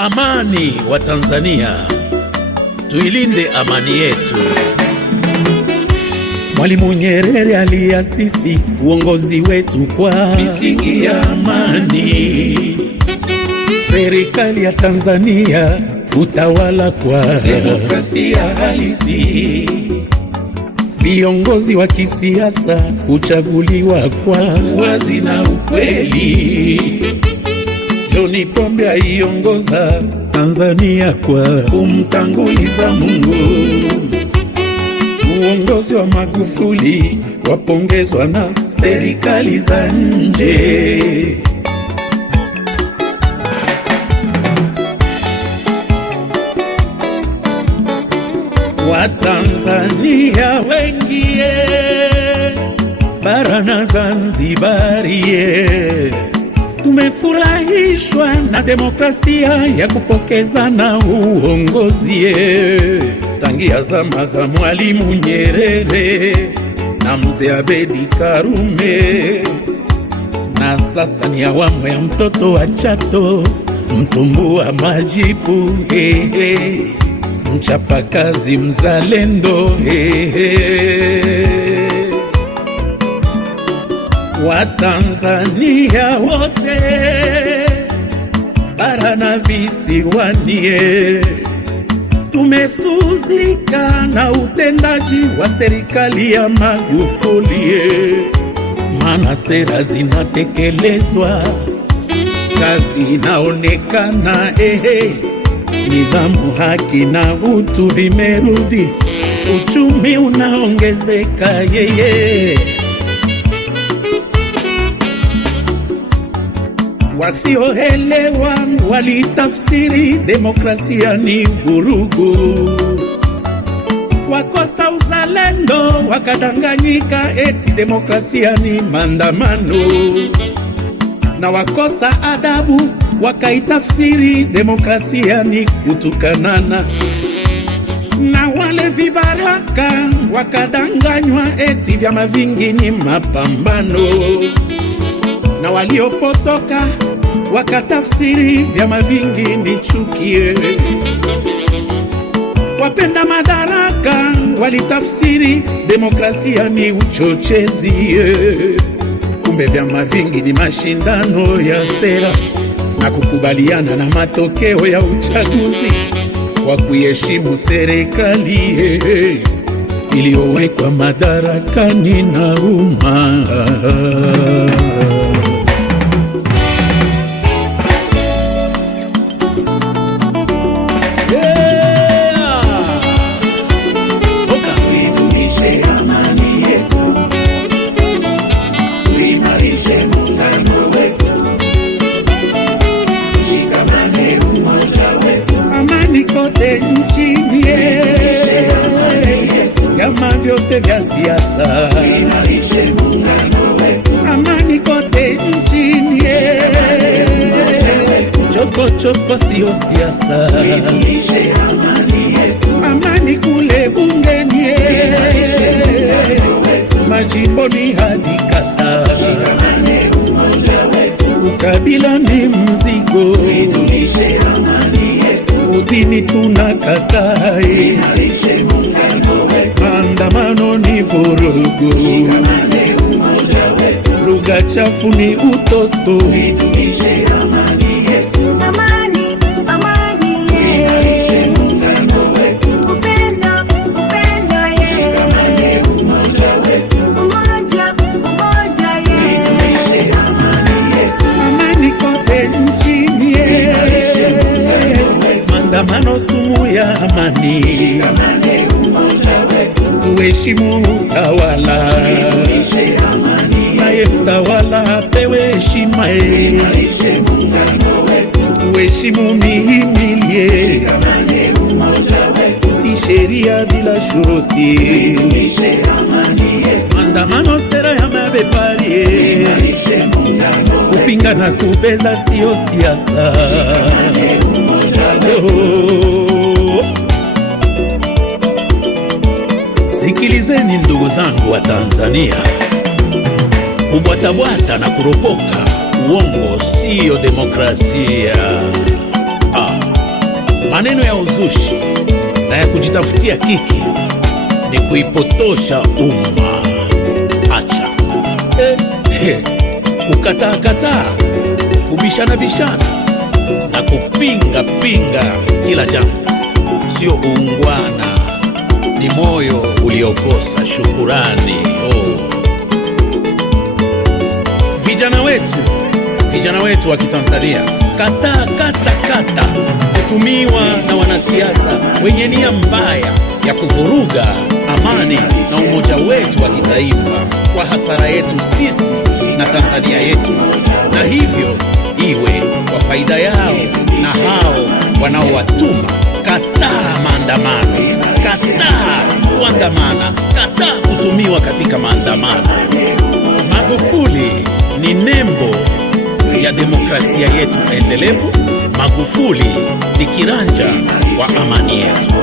Amani wa Tanzania, tuilinde amani yetu. Mwalimu Nyerere aliasisi uongozi wetu kwa misingi ya amani. Serikali ya Tanzania utawala kwa demokrasia halisi. Viongozi wa kisiasa uchaguliwa kwa wazi na ukweli. John Pombe aiongoza Tanzania kwa kumtanguliza Mungu. Uongozi wa Magufuli wapongezwa na serikali za nje. Watanzania wengi bara na Zanzibari tumefurahishwa na demokrasia ya kupokezana uongozi tangia zama za Mwalimu Nyerere na Mzee Abedi Karume, na sasa ni awamu ya mtoto wa Chato, mtumbua majibu mchapakazi mzalendo Watanzania wote bara na visiwani tumesuzika na utendaji wa serikali ya Magufuli. Maana sera zinatekelezwa, kazi inaonekana nidhamu, haki na utu vimerudi, uchumi unaongezeka Wasioelewa walitafsiri demokrasia ni vurugu, wakosa uzalendo wakadanganyika eti demokrasia ni maandamano, na wakosa adabu wakaitafsiri demokrasia ni kutukanana, na wale vibaraka wakadanganywa eti vyama vingi ni mapambano, na waliopotoka wakatafsiri vyama vingi ni chuki. Wapenda madaraka walitafsiri demokrasia ni uchochezi. Kumbe vyama vingi ni mashindano ya sera na kukubaliana na matokeo ya uchaguzi kwa kuheshimu serikali iliyowekwa madarakani na umma. Nchini vyama vyote vya siasa, amani kote nchini. Choko choko sio siasa, amani kule bungeni, majimboni hadi kata. Ukabila ni mzigo, udini tunakataa, maandamano ni vurugu, lugha chafu ni utoto. Maandamano sumu ya amani, tuheshimu utawala, naye utawala apewe heshima, tuheshimu mihimili, tutii sheria bila shuruti. Maandamano sera ya mabepari, kupinga na kubeza sio siasa. Sikilizeni ndugu zangu wa Tanzania, kubwatabwata na kuropoka uongo sio demokrasia. Maneno ya uzushi na ya kujitafutia kiki ni kuipotosha umma. Acha kukataa, kubishana na kupinga kila jambo sio uungwana, ni moyo uliokosa shukurani. Vijana wetu wa Kitanzania, kata kutumiwa na wanasiasa wenye nia mbaya ya kuvuruga amani na umoja wetu wa kitaifa kwa hasara yetu sisi na Tanzania yetu, na hivyo iwe kwa faida yao na hao wanaowatuma. Kataa maandamano, kataa kuandamana, kataa kutumiwa katika maandamano. Magufuli ni nembo ya demokrasia yetu endelevu. Magufuli ni kiranja wa amani yetu.